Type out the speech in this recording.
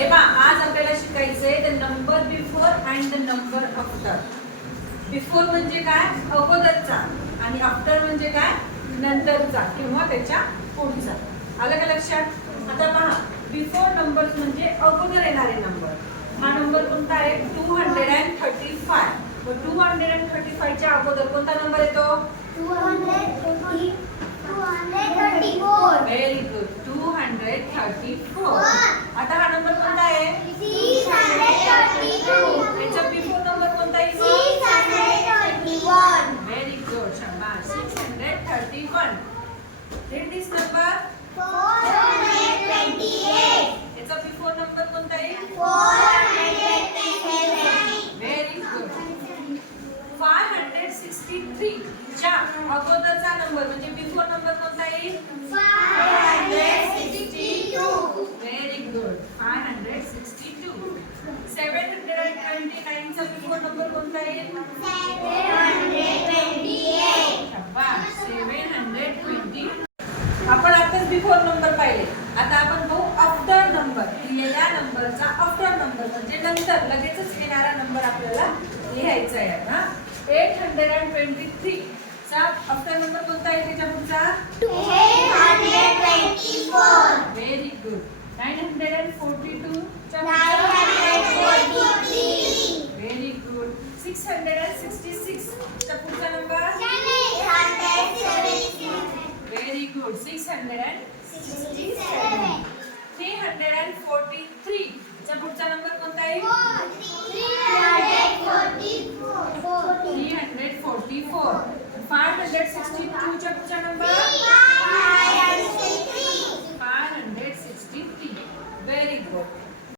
हे पहा, आज आपल्याला शिकायचंय the number before and the number after. Before म्हणजे काय? अगोदरचा. आणि आफ्टर म्हणजे काय? नंतरचा किंवा त्याच्या पुढचा. आलं का लक्षात? आता पहा, बिफोर नंबर्स म्हणजे अगोदर येणारे नंबर. हा नंबर कोणता आहे? 235. मग 235 च्या अगोदर कोणता नंबर येतो? 234. Very good, 234. आता हा नंबर कोणता आहे? 632. याचा बिफोर नंबर कोणता येईल? 631. व्हेरी गुड, शाबास. 631. रीड दिस नंबर. 428. याचा बिफोर नंबर कोणता येईल? 427. Very good. 563 च्या अगोदरचा नंबर म्हणजे बिफोर नंबर कोणता येईल? 562. Very good, 562. 729 चा बिफोर नंबर कोणता येईल? 728. शाबास, 720. आपण आताच बिफोर नंबर पाहिले. आता आपण पाहू आफ्टर नंबर. दिलेल्या नंबरचा आफ्टर नंबर म्हणजे नंतर लगेचच येणारा नंबर आपल्याला लिहायचा आहे ना. 823 चा आफ्टर नंबर कोणता आहे? त्याच्या पुढचा 824. Very good. 942 चा 943. Very good. 666 चा पुढचा नंबर 776. Very good. 667. 67. 314